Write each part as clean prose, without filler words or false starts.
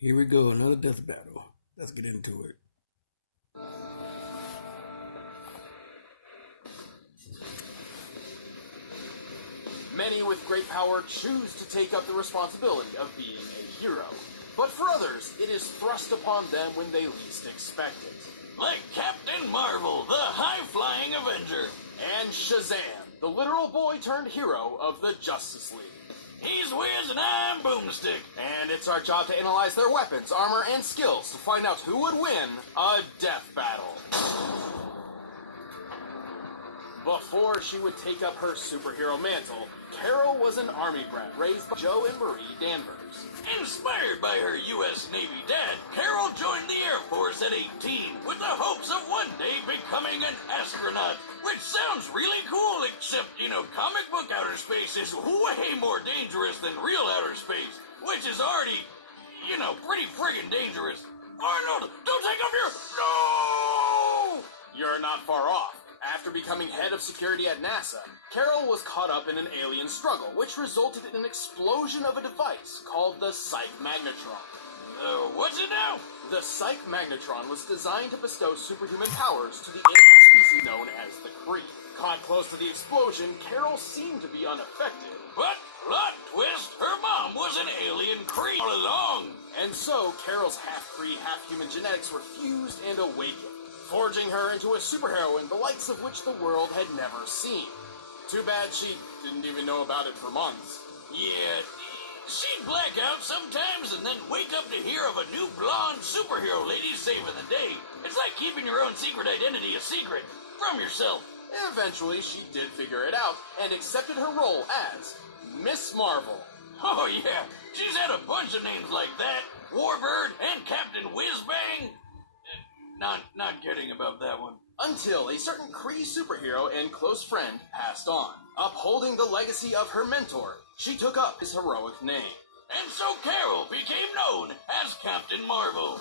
Here we go, another death battle. Let's get into it. Many with great power choose to take up the responsibility of being a hero. But for others, it is thrust upon them when they least expect it. Like Captain Marvel, the high-flying Avenger. And Shazam, the literal boy-turned-hero of the Justice League. He's Wiz and I'm Boomstick. And it's our job to analyze their weapons, armor, and skills to find out who would win a death battle. Before she would take up her superhero mantle, Carol was an army brat raised by Joe and Marie Danvers. Inspired by her U.S. Navy dad, Carol joined the Air Force at 18 with the hopes of one day becoming an astronaut. Which sounds really cool, except, comic book outer space is way more dangerous than real outer space. Which is already, pretty friggin' dangerous. Arnold, don't take off your... No! You're not far off. After becoming head of security at NASA, Carol was caught up in an alien struggle, which resulted in an explosion of a device called the Psych Magnetron. What's it now? The Psych Magnetron was designed to bestow superhuman powers to the alien species known as the Kree. Caught close to the explosion, Carol seemed to be unaffected. But, plot twist, her mom was an alien Kree all along. And so, Carol's half-Kree, half-human genetics were fused and awakened, forging her into a superheroine, the likes of which the world had never seen. Too bad she didn't even know about it for months. Yeah, she'd black out sometimes and then wake up to hear of a new blonde superhero lady saving the day. It's like keeping your own secret identity a secret from yourself. Eventually, she did figure it out and accepted her role as Miss Marvel. Oh yeah, she's had a bunch of names like that. Warbird and Captain Whizbang. Not kidding about that one. Until a certain Kree superhero and close friend passed on. Upholding the legacy of her mentor, she took up his heroic name. And so Carol became known as Captain Marvel.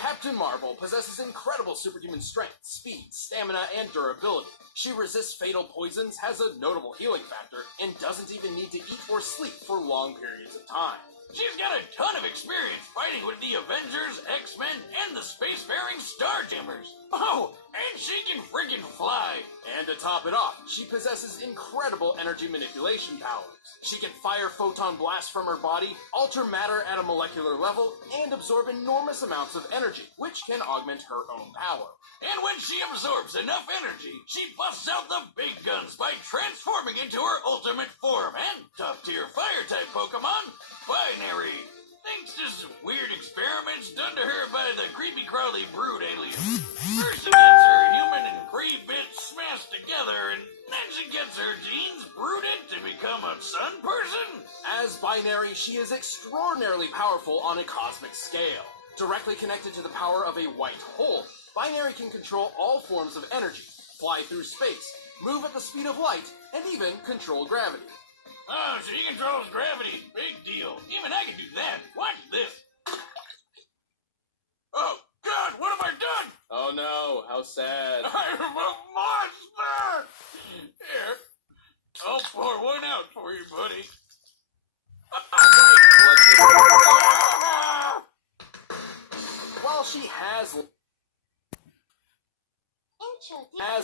Captain Marvel possesses incredible superhuman strength, speed, stamina, and durability. She resists fatal poisons, has a notable healing factor, and doesn't even need to eat or sleep for long periods of time. She's got a ton of experience fighting with the Avengers, X-Men, and the spacefaring Starjammers. Oh, and she can friggin' fly. And to top it off, she possesses incredible energy manipulation powers. She can fire photon blasts from her body, alter matter at a molecular level, and absorb enormous amounts of energy, which can augment her own power. And when she absorbs enough energy, she busts out the big guns by transforming into her ultimate form and top-tier fire-type Pokemon, Binary. Thanks to some weird experiments done to her by the creepy-crawly brood aliens. First she gets her human and Kree bits smashed together, and then she gets her genes brooded to become a sun person. As Binary, she is extraordinarily powerful on a cosmic scale. Directly connected to the power of a white hole, Binary can control all forms of energy, fly through space, move at the speed of light, and even control gravity. Oh, she controls gravity. Big deal. Even I can do that. Watch this. Oh, God, what have I done? Oh no, how sad. I'm a monster! Here, I'll pour one out for you, buddy. While she has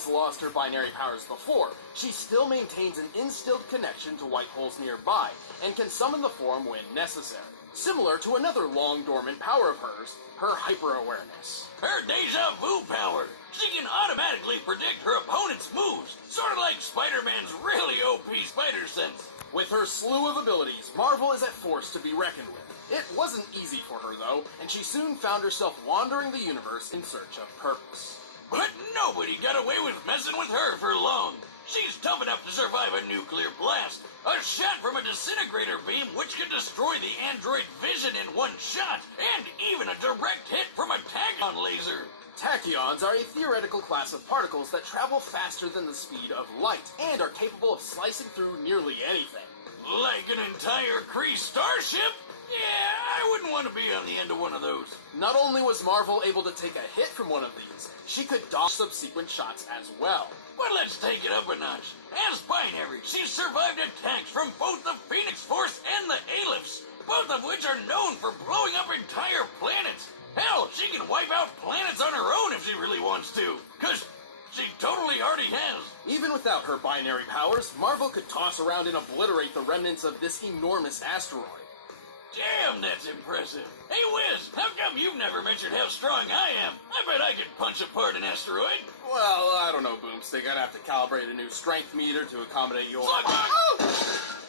lost her binary powers before, she still maintains an instilled connection to white holes nearby and can summon the form when necessary. Similar to another long-dormant power of hers, her hyper-awareness. Her deja vu power. She can automatically predict her opponent's moves, sort of like Spider-Man's really OP spider sense. With her slew of abilities, Marvel is a force to be reckoned with. It wasn't easy for her, though, and she soon found herself wandering the universe in search of purpose. But nobody got away with messing with her for long. She's tough enough to survive a nuclear blast, a shot from a disintegrator beam which could destroy the android vision in one shot, and even a direct hit from a tachyon laser. Tachyons are a theoretical class of particles that travel faster than the speed of light and are capable of slicing through nearly anything. Like an entire Kree starship? Yeah, I wouldn't want to be on the end of one of those. Not only was Marvel able to take a hit from one of these, she could dodge subsequent shots as well. But let's take it up a notch. As Binary, she's survived attacks from both the Phoenix Force and the Aleph, both of which are Without her binary powers, Marvel could toss around and obliterate the remnants of this enormous asteroid. Damn, that's impressive. Hey, Wiz, how come you've never mentioned how strong I am? I bet I could punch apart an asteroid. Well, I don't know, Boomstick. I'd have to calibrate a new strength meter to accommodate your... Fuck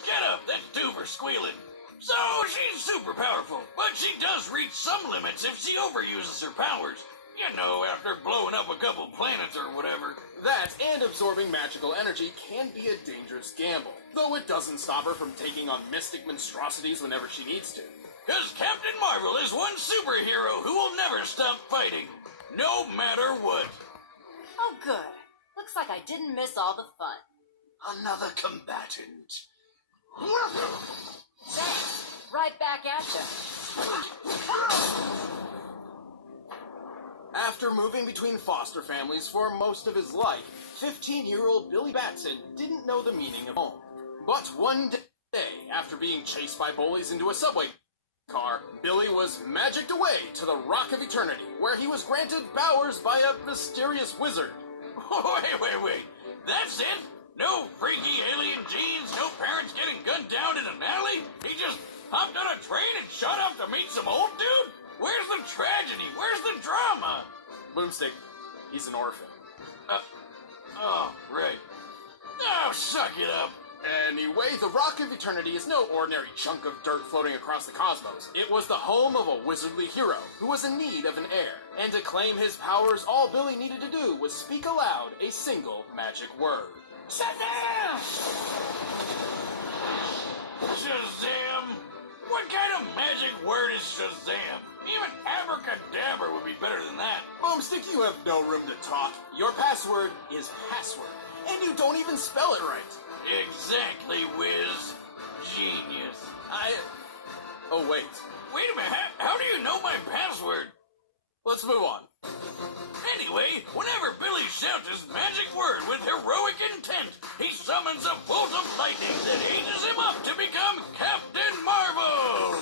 Get up, that's two for squealing. So, she's super powerful, but she does reach some limits if she overuses her powers. You know, after blowing up a couple planets or whatever. That and absorbing magical energy can be a dangerous gamble, though it doesn't stop her from taking on mystic monstrosities whenever she needs to. Because Captain Marvel is one superhero who will never stop fighting, no matter what. Oh, good. Looks like I didn't miss all the fun. Another combatant. Thanks. Right back at you. After moving between foster families for most of his life, 15-year-old Billy Batson didn't know the meaning of home. But one day, after being chased by bullies into a subway car, Billy was magicked away to the Rock of Eternity, where he was granted powers by a mysterious wizard. Wait. That's it? No freaky alien genes, no parents getting gunned down in an alley? He just hopped on a train and shot off to meet some old dude? Where's the tragedy? Where's the drama? Boomstick, he's an orphan. Right. Oh, suck it up. Anyway, the Rock of Eternity is no ordinary chunk of dirt floating across the cosmos. It was the home of a wizardly hero who was in need of an heir. And to claim his powers, all Billy needed to do was speak aloud a single magic word. Shazam! Shazam! What kind of magic word is Shazam? Even abracadabra would be better than that. Boomstick, you have no room to talk. Your password is password. And you don't even spell it right. Exactly, Wiz. Genius. Oh, wait. Wait a minute, how do you know my password? Let's move on. Anyway, whenever Billy shouts his magic word with heroic intent, he summons a bolt of lightning that ages him up to become Captain Marvel!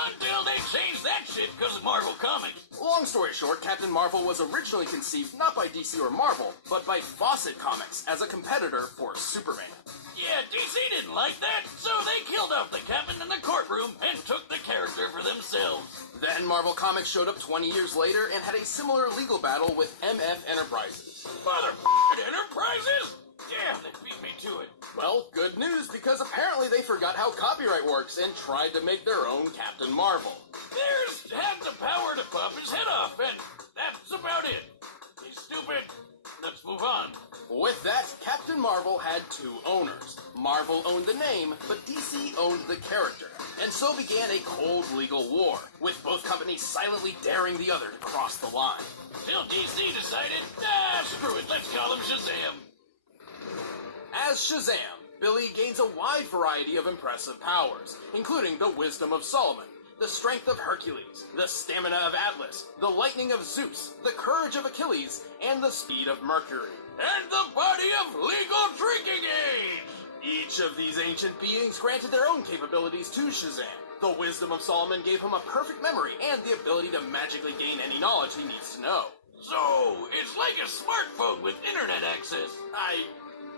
Until they changed that shit because of Marvel Comics. Long story short, Captain Marvel was originally conceived not by DC or Marvel, but by Fawcett Comics as a competitor for Superman. Yeah, DC didn't like that, so they killed off the captain in the courtroom and took the character for themselves. Then Marvel Comics showed up 20 years later and had a similar legal battle with MF Enterprises. Motherfucking Enterprises? Damn, they beat me to it. Well, good news, because apparently they forgot how copyright works and tried to make their own Captain Marvel. There's had the power to pop his head off, and that's about it. He's stupid. Let's move on. With that, Captain Marvel had two owners. Marvel owned the name, but DC owned the character. And so began a cold legal war, with both companies silently daring the other to cross the line. Till DC decided, screw it, let's call him Shazam. As Shazam, Billy gains a wide variety of impressive powers, including the wisdom of Solomon, the strength of Hercules, the stamina of Atlas, the lightning of Zeus, the courage of Achilles, and the speed of Mercury. And the body of legal drinking age! Each of these ancient beings granted their own capabilities to Shazam. The wisdom of Solomon gave him a perfect memory and the ability to magically gain any knowledge he needs to know. So, it's like a smartphone with internet access.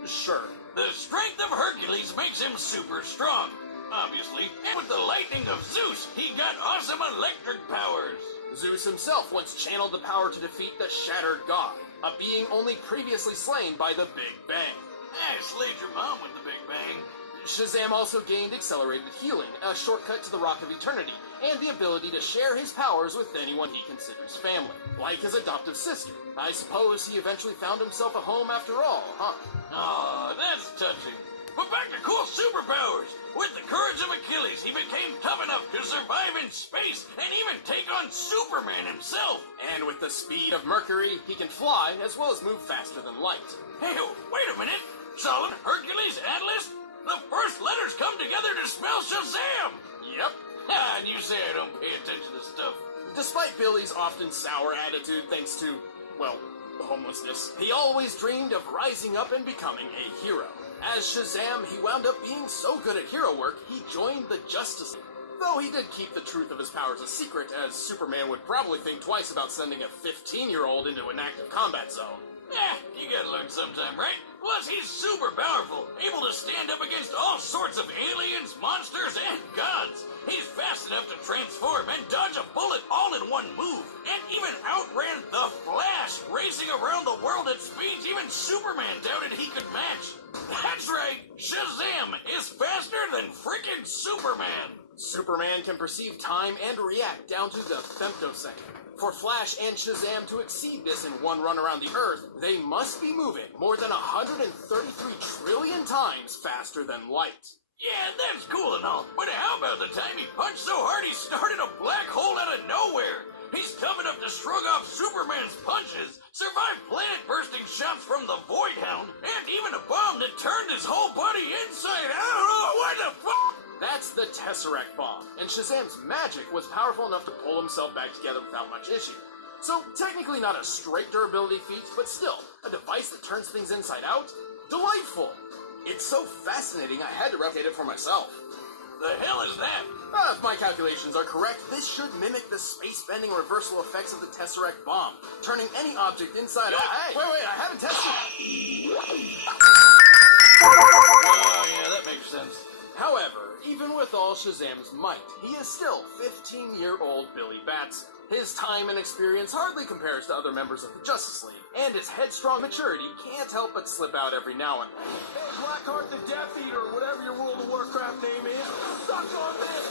Sure. The strength of Hercules makes him super strong, obviously. And with the lightning of Zeus, he got awesome electric powers. Zeus himself once channeled the power to defeat the Shattered God, a being only previously slain by the Big Bang. I slayed your mom with the Big Bang. Shazam also gained accelerated healing, a shortcut to the Rock of Eternity, and the ability to share his powers with anyone he considers family, like his adoptive sister. I suppose he eventually found himself a home after all, huh? Aw, that's touching. But back to cool superpowers! With the courage of Achilles, he became tough enough to survive in space and even take on Superman himself. And with the speed of Mercury, he can fly as well as move faster than light. Hey, wait a minute! Solomon, Hercules, Atlas? The first letters come together to spell Shazam! Yep. And you say I don't pay attention to stuff. Despite Billy's often sour attitude thanks to, well, homelessness, he always dreamed of rising up and becoming a hero. As Shazam, he wound up being so good at hero work, he joined the Justice League. Though he did keep the truth of his powers a secret, as Superman would probably think twice about sending a 15-year-old into an active combat zone. You gotta learn sometime, right? Plus, he's super powerful, able to stand up against all sorts of aliens, monsters, and gods. He's fast enough to transform and dodge a bullet all in one move, and even outran the Flash, racing around the world at speeds even Superman doubted he could match. That's right, Shazam is faster than freaking Superman. Superman can perceive time and react down to the femtosecond. For Flash and Shazam to exceed this in one run around the Earth, they must be moving more than 133 trillion times faster than light. Yeah, that's cool and all, but how about the time he punched so hard he started a black hole out of nowhere? He's tough enough to shrug off Superman's punches, survive planet-bursting shots from the Void Hound, and even a bomb that turned his whole body inside out. What the fuck? That's the Tesseract bomb, and Shazam's magic was powerful enough to pull himself back together without much issue. So, technically not a straight durability feat, but still, a device that turns things inside out? Delightful! It's so fascinating I had to replicate it for myself. The hell is that? If my calculations are correct, this should mimic the space-bending reversal effects of the Tesseract bomb, turning any object inside out. Hey, wait, I haven't tested Oh, yeah, that makes sense. However, even with all Shazam's might, he is still 15-year-old Billy Batson. His time and experience hardly compares to other members of the Justice League, and his headstrong maturity can't help but slip out every now and then. Hey, Blackheart the Death Eater, whatever your World of Warcraft name is, suck on this!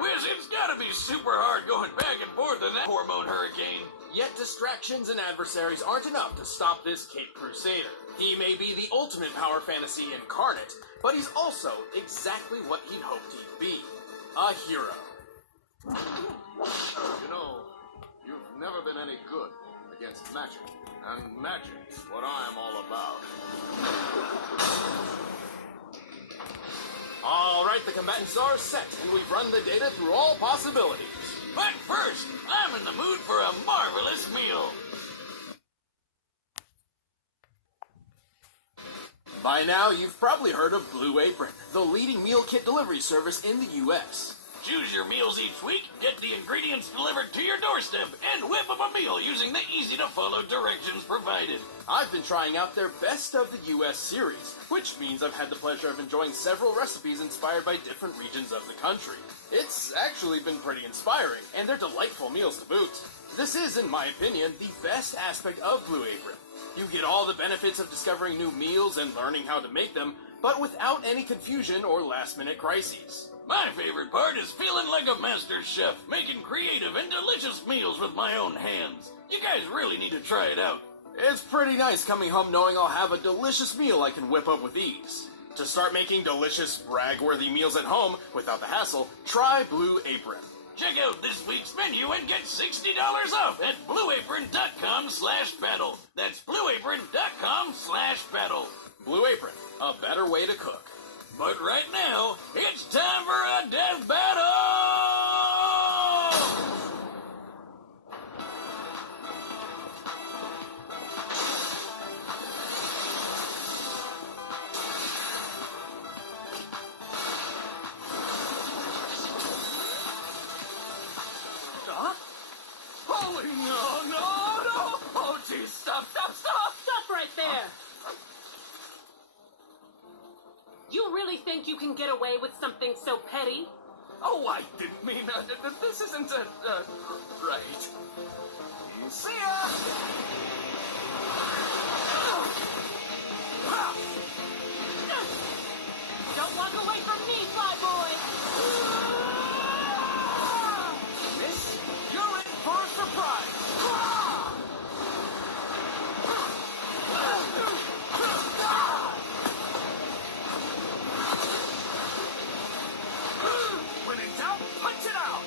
Wiz, it's gotta be super hard going back and forth in that hormone hurricane. Yet distractions and adversaries aren't enough to stop this Cape Crusader. He may be the ultimate power fantasy incarnate, but he's also exactly what he'd hoped he'd be. A hero. You know, you've never been any good against magic, and magic's what I'm all about. Alright, the combatants are set, and we've run the data through all possibilities. But first, I'm in the mood for a marvelous meal. By now, you've probably heard of Blue Apron, the leading meal kit delivery service in the U.S. Choose your meals each week, get the ingredients delivered to your doorstep, and whip up a meal using the easy-to-follow directions provided. I've been trying out their Best of the U.S. series, which means I've had the pleasure of enjoying several recipes inspired by different regions of the country. It's actually been pretty inspiring, and they're delightful meals to boot. This is, in my opinion, the best aspect of Blue Apron. You get all the benefits of discovering new meals and learning how to make them, but without any confusion or last-minute crises. My favorite part is feeling like a master chef, making creative and delicious meals with my own hands. You guys really need to try it out. It's pretty nice coming home knowing I'll have a delicious meal I can whip up with ease. To start making delicious, brag-worthy meals at home without the hassle, try Blue Apron. Check out this week's menu and get $60 off at blueapron.com/battle. That's blueapron.com/battle. Blue Apron, a better way to cook. But right now, it's time for a death battle! Holy no! Oh, geez, stop! Stop right there! You really think you can get away with something so petty? Oh, I didn't mean, this isn't, right. See ya! Don't walk away from me, Flyboy! Miss, you're in for a surprise! When in doubt, punch it out!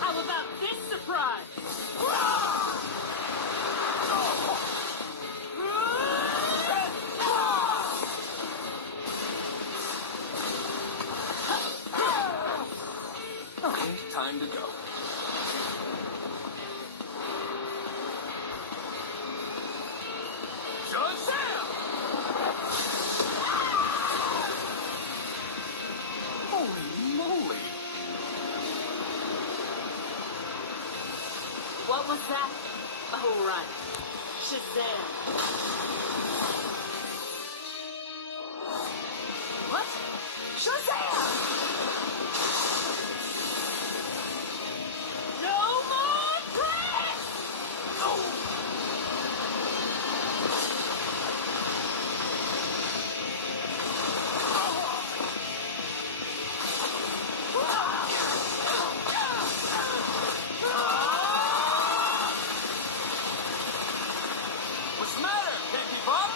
How about this surprise? Okay, time to go. Shazam! Holy moly! What was that? Oh, right. Shazam. What? Shazam! No more press! What's the matter? Can it keep up?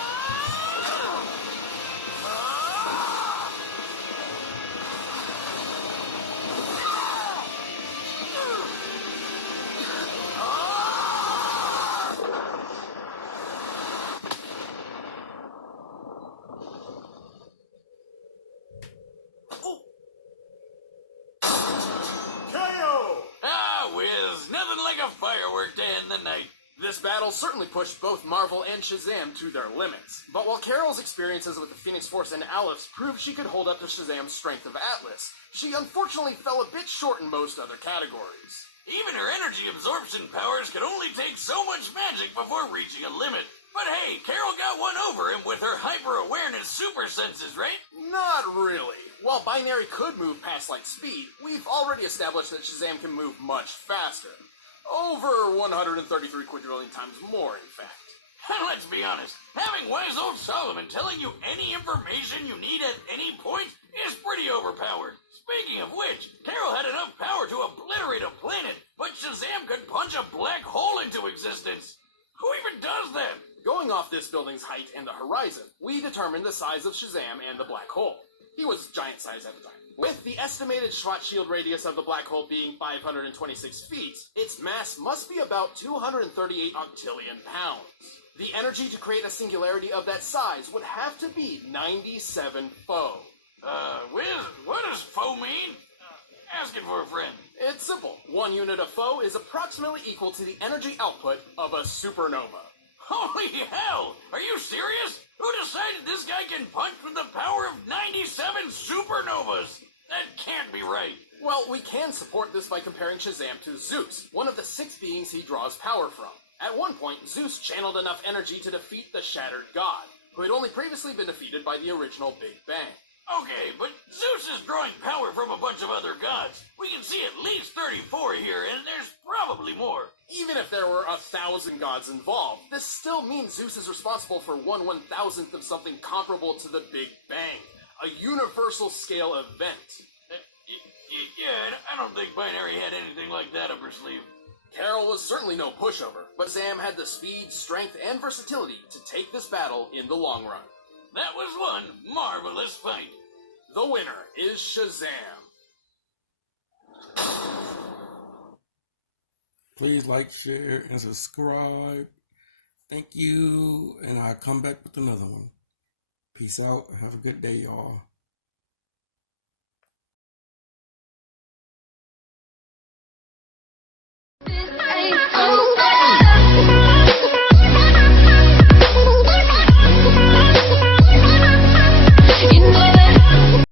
Ah, whiz, nothing like a firework to end the night. This battle certainly pushed both Marvel and Shazam to their limits. But while Carol's experiences with the Phoenix Force and Aleph proved she could hold up to Shazam's strength of Atlas, she unfortunately fell a bit short in most other categories. Even her energy absorption powers could only take so much magic before reaching a limit. But hey, Carol got one over him with her hyper-awareness super senses, right? Not really. While Binary could move past light speed, we've already established that Shazam can move much faster. Over 133 quadrillion times more, in fact. And let's be honest, having wise old Solomon telling you any information you need at any point is pretty overpowered. Speaking of which, Carol had enough power to obliterate a planet, but Shazam could punch a black hole into existence. Who even does that? Going off this building's height and the horizon, we determined the size of Shazam and the black hole. He was giant size at the time. With the estimated Schwarzschild radius of the black hole being 526 feet, its mass must be about 238 octillion pounds. The energy to create a singularity of that size would have to be 97 foe. Whiz, what does foe mean? Asking for a friend. It's simple. 1 unit of foe is approximately equal to the energy output of a supernova. Holy hell! Are you serious? Who decided this guy can punch with the power of 97 supernovas? That can't be right. Well, we can support this by comparing Shazam to Zeus, one of the 6 beings he draws power from. At one point, Zeus channeled enough energy to defeat the Shattered God, who had only previously been defeated by the original Big Bang. Okay, but Zeus is drawing power from a bunch of other gods. We can see at least 34 here, and there's probably more. Even if there were 1,000 gods involved, this still means Zeus is responsible for 1/1000th of something comparable to the Big Bang, a universal scale event. Yeah, I don't think Binary had anything like that up her sleeve. Carol was certainly no pushover, but Sam had the speed, strength, and versatility to take this battle in the long run. That was one marvelous fight. The winner is Shazam. Please like, share, and subscribe. Thank you, and I'll come back with another one. Peace out. Have a good day, y'all.